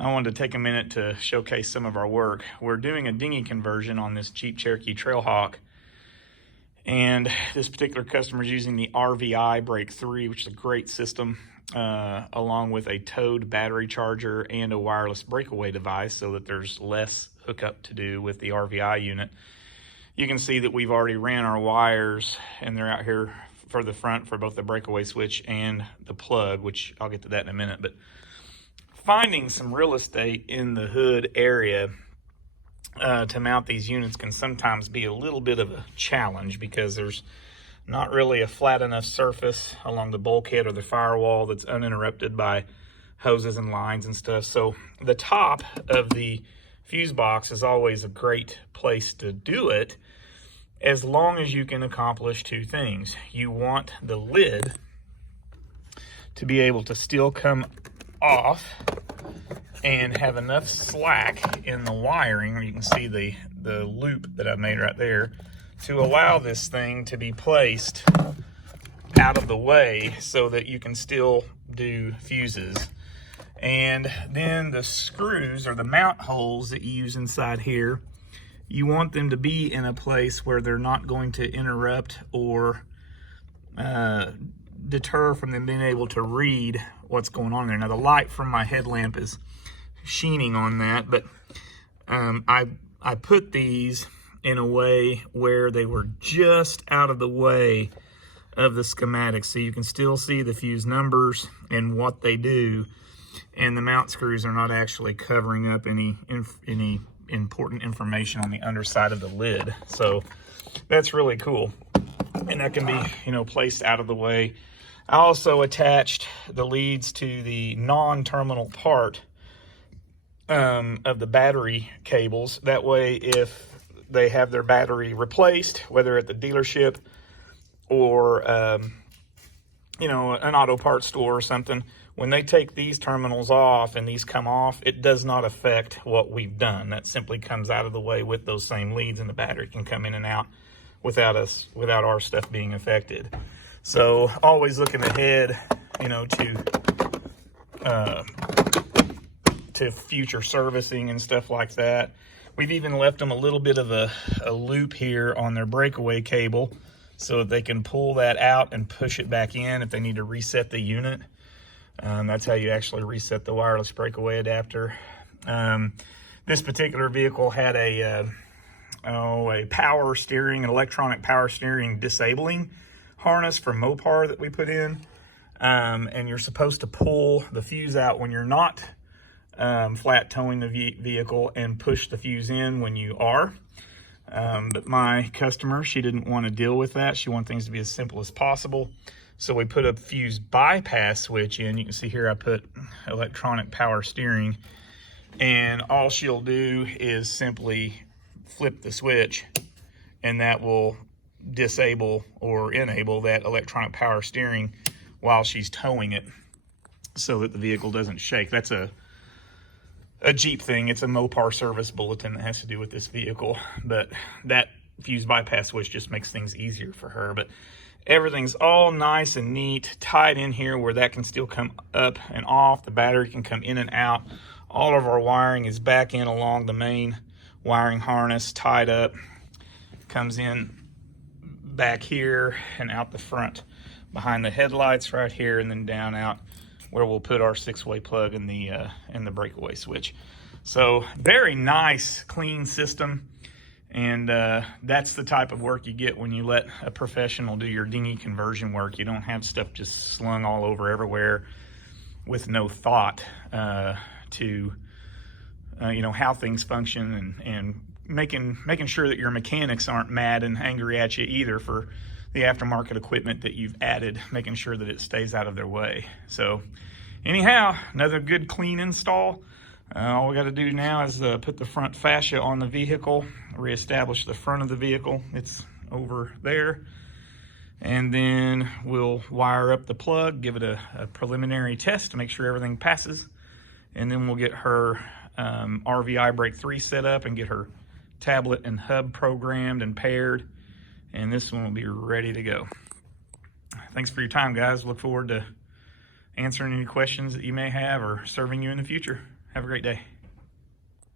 I wanted to take a minute to showcase some of our work. We're doing a dinghy conversion on this Jeep Cherokee Trailhawk, and this particular customer is using the RVI Break 3, which is a great system, along with a towed battery charger and a wireless breakaway device, so that there's less hookup to do with the RVI unit. You can see that we've already ran our wires, and they're out here for the front for both the breakaway switch and the plug, which I'll get to that in a minute. But finding some real estate in the hood area to mount these units can sometimes be a little bit of a challenge, because there's not really a flat enough surface along the bulkhead or the firewall that's uninterrupted by hoses and lines and stuff. So the top of the fuse box is always a great place to do it, as long as you can accomplish two things. You want the lid to be able to still come off and have enough slack in the wiring, where you can see the loop that I've made right there, to allow this thing to be placed out of the way so that you can still do fuses. And then the screws, or the mount holes that you use inside here, you want them to be in a place where they're not going to interrupt or deter from them being able to read what's going on there. Now, the light from my headlamp is sheening on that, but I put these in a way where they were just out of the way of the schematics, so you can still see the fuse numbers and what they do, and the mount screws are not actually covering up any important information on the underside of the lid. So that's really cool, and that can be, placed out of the way. I also attached the leads to the non-terminal part of the battery cables. That way, if they have their battery replaced, whether at the dealership or an auto parts store or something, when they take these terminals off and these come off, it does not affect what we've done. That simply comes out of the way with those same leads, and the battery can come in and out without our stuff being affected. So always looking ahead, to future servicing and stuff like that. We've even left them a little bit of a loop here on their breakaway cable, so that they can pull that out and push it back in if they need to reset the unit. That's how you actually reset the wireless breakaway adapter. This particular vehicle had a power steering, an electronic power steering disabling harness from Mopar that we put in. And you're supposed to pull the fuse out when you're not flat towing the vehicle, and push the fuse in when you are. But my customer, she didn't want to deal with that. She wanted things to be as simple as possible. So we put a fuse bypass switch in. You can see here I put electronic power steering, and all she'll do is simply flip the switch, and that will disable or enable that electronic power steering while she's towing it, so that the vehicle doesn't shake. That's a Jeep thing. It's a Mopar service bulletin that has to do with this vehicle, but that fuse bypass switch just makes things easier for her. But everything's all nice and neat, tied in here where that can still come up and off. The battery can come in and out. All of our wiring is back in along the main wiring harness, tied up. Comes in back here and out the front behind the headlights right here, and then down out where we'll put our 6-way plug in the breakaway switch. So very nice, clean system. And that's the type of work you get when you let a professional do your dinghy conversion work. You don't have stuff just slung all over everywhere with no thought to how things function, and making sure that your mechanics aren't mad and angry at you either for the aftermarket equipment that you've added, making sure that it stays out of their way. So anyhow, another good clean install. All we got to do now is put the front fascia on the vehicle, reestablish the front of the vehicle. It's over there. And then we'll wire up the plug, give it a preliminary test to make sure everything passes. And then we'll get her RVI Break 3 set up and get her tablet and hub programmed and paired. And this one will be ready to go. Thanks for your time, guys. Look forward to answering any questions that you may have or serving you in the future. Have a great day.